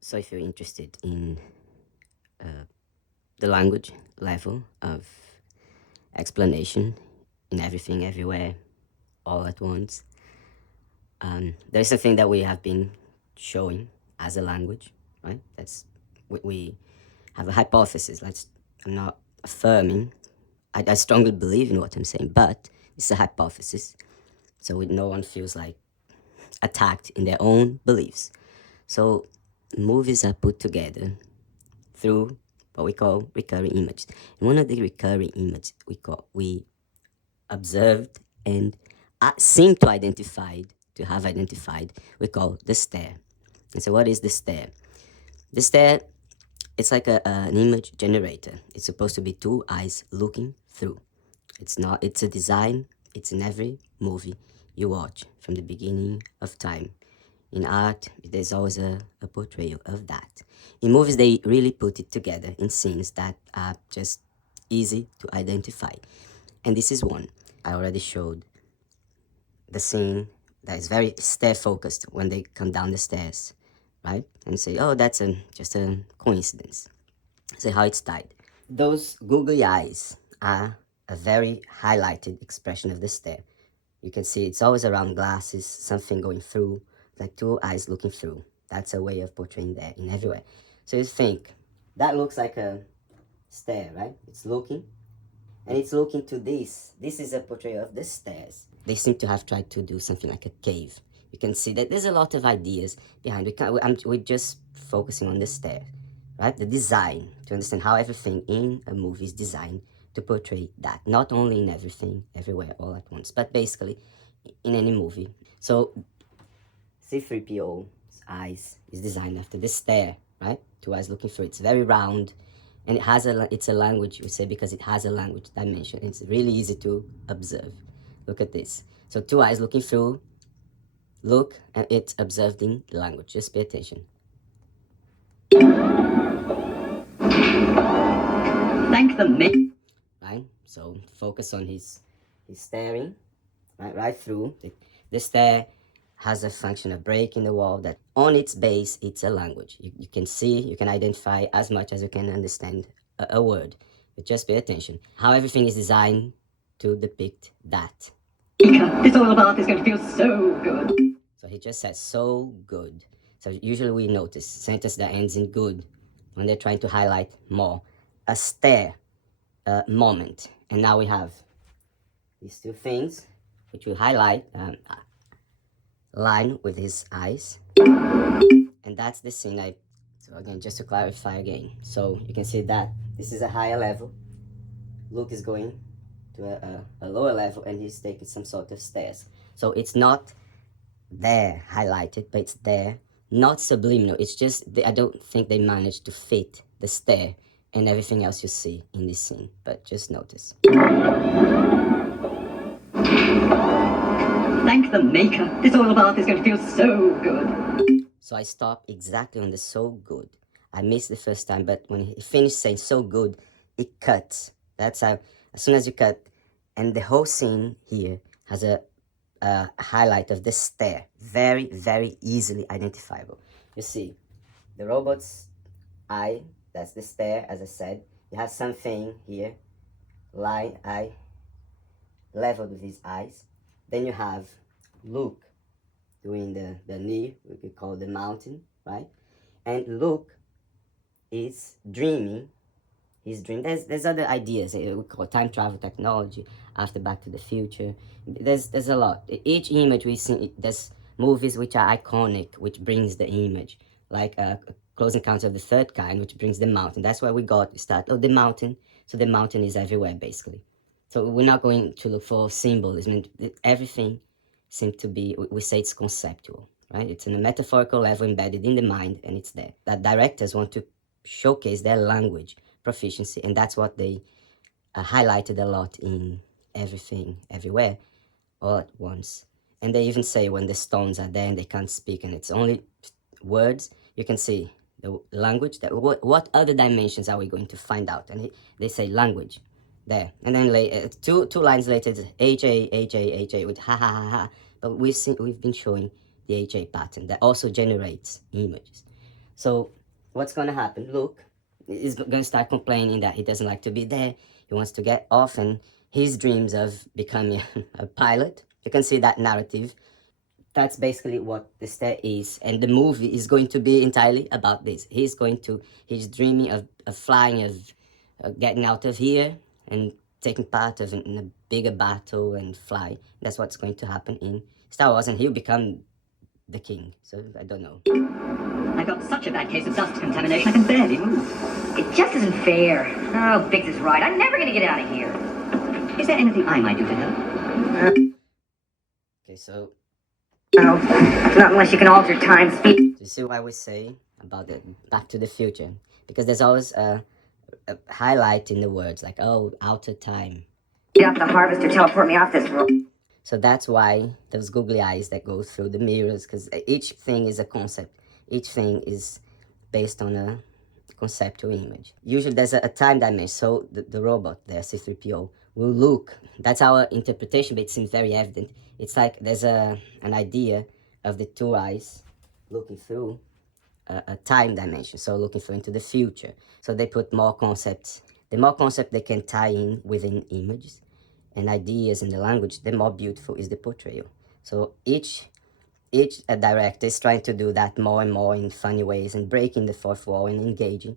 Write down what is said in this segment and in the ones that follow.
So if you're interested in the language level of explanation in everything, everywhere, all at once, there's something that we have been showing as a language, right? We have a hypothesis. I'm not affirming. I strongly believe in what I'm saying, but it's a hypothesis. So no one feels like attacked in their own beliefs. So movies are put together through what we call recurring images. And one of the recurring images we observed and seem to have identified, we call the stare. And so what is the stare? The stare, it's like an image generator. It's supposed to be two eyes looking through. It's not, it's a design, it's in every movie you watch from the beginning of time. In art, there's always a portrayal of that. In movies, they really put it together in scenes that are just easy to identify. And this is one. I already showed the scene that is very stair focused when they come down the stairs, right? And say, oh, that's just a coincidence. See how it's tied. Those googly eyes are a very highlighted expression of the stare. You can see it's always around glasses, something going through, like two eyes looking through. That's a way of portraying that in everywhere. So you think, that looks like a stare, right? It's looking, and it's looking to this. This is a portrayal of the stairs. They seem to have tried to do something like a cave. You can see that there's a lot of ideas behind it. We're just focusing on the stair, right? The design, to understand how everything in a movie is designed to portray that. Not only in everything, everywhere, all at once, but basically in any movie. So C-3PO's eyes is designed after the stare, right? Two eyes looking through. It's very round, and it's a language, we say, because it has a language dimension. It's really easy to observe. Look at this. So two eyes looking through, look, and it's observed in language. Just pay attention. Thank the maker. Right? So focus on his staring, right through. The stare has a function of breaking the wall that on its base, it's a language. You can see, you can identify as much as you can understand a word. But just pay attention. How everything is designed to depict that. This all about is going to feel so good. So he just said so good. So usually we notice sentence that ends in good when they're trying to highlight more. A stare moment. And now we have these two things, which will highlight line with his eyes. And that's the scene so again, just to clarify again. So you can see that this is a higher level. Luke is going to a lower level and he's taking some sort of stairs. So it's not there highlighted, but it's there. Not subliminal. It's just, I don't think they managed to fit the stair and everything else you see in this scene. But just notice. Thank the maker. This all about is going to feel so good. So I stopped exactly on the so good. I missed the first time, but when he finished saying so good, it cuts. That's how, as soon as you cut, and the whole scene here has a highlight of the stare. Very, very easily identifiable. You see, the robot's eye, that's the stare, as I said. You have something here, eye, leveled with his eyes. Then you have Luke doing the knee, we could call the mountain, right? And Luke is dreaming. He's dreaming. There's other ideas we call time travel technology after Back to the Future. There's a lot. Each image we see, there's movies which are iconic, which brings the image, like Close Encounters of the Third Kind, which brings the mountain. That's why we start. Oh, the mountain. So the mountain is everywhere, basically. So we're not going to look for symbolism. Everything seems to be, we say it's conceptual, right? It's in a metaphorical level embedded in the mind, and it's there. That directors want to showcase their language proficiency, and that's what they highlighted a lot in Everything, Everywhere, all at once. And they even say when the stones are there and they can't speak, and it's only words, you can see the language. That what other dimensions are we going to find out? And they say language there, and then two lines later, it's HA with ha ha ha ha. But we've been showing the HA pattern that also generates images. So what's gonna happen? Luke is gonna start complaining that he doesn't like to be there. He wants to get off, and his dreams of becoming a pilot. You can see that narrative. That's basically what the stair is, and the movie is going to be entirely about this. He's dreaming of flying, of getting out of here and taking part of in a bigger battle and fly. That's what's going to happen in Star Wars, and he'll become the king. So I don't know. I got such a bad case of dust contamination I can barely move. It just isn't fair. Oh, Biggs is right. I'm never gonna get out of here. Is there anything I might do to help? Okay, so No, not unless you can alter time, speed. do you see what I was saying about the Back to the Future? Because there's always a highlight in the words like, oh, out of time. Get off the harvester, teleport me off this road. So that's why those googly eyes that go through the mirrors, because each thing is a concept. Each thing is based on a conceptual image. Usually there's a time dimension, so the robot, the C-3PO, will look. That's our interpretation, but it seems very evident. It's like there's an idea of the two eyes looking through a time dimension, so looking through into the future. So they put more concepts. The more concept they can tie in within images and ideas in the language, the more beautiful is the portrayal. So each director is trying to do that more and more in funny ways and breaking the fourth wall and engaging,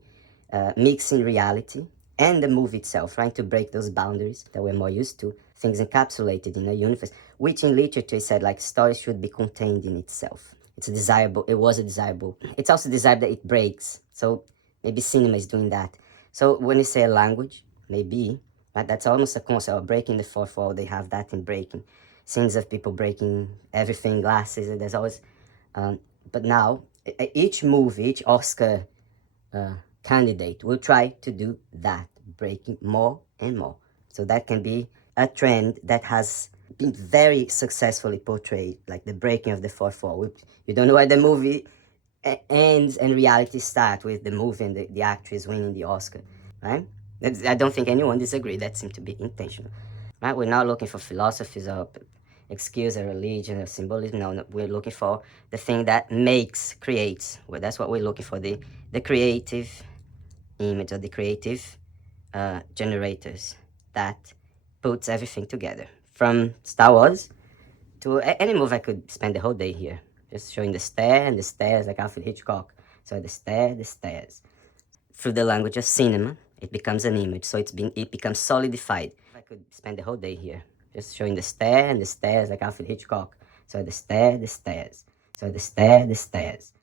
mixing reality and the movie itself, trying to break those boundaries that we're more used to, things encapsulated in a universe, which in literature is said like stories should be contained in itself. It's a desirable. It's also desirable that it breaks. So maybe cinema is doing that. So when you say a language, maybe, right, that's almost a concept of breaking the fourth wall. They have that in breaking. Scenes of people breaking everything, glasses, and there's always, but now each movie, each Oscar candidate will try to do that, breaking more and more. So that can be a trend that has been very successfully portrayed, like the breaking of the fourth wall. You don't know where the movie ends and reality starts with the movie and the actress winning the Oscar, right? I don't think anyone disagrees. That seems to be intentional, right? We're not looking for philosophies or excuse a religion or symbolism. No, we're looking for the thing that creates. Well, that's what we're looking for, the creative image or the creative generators that puts everything together. From Star Wars to any movie, I could spend the whole day here, just showing the stair and the stairs like Alfred Hitchcock. So the stairs. Through the language of cinema, it becomes an image, so it becomes solidified. I could spend the whole day here, just showing the stair and the stairs like Alfred Hitchcock. So the stairs. So the stairs.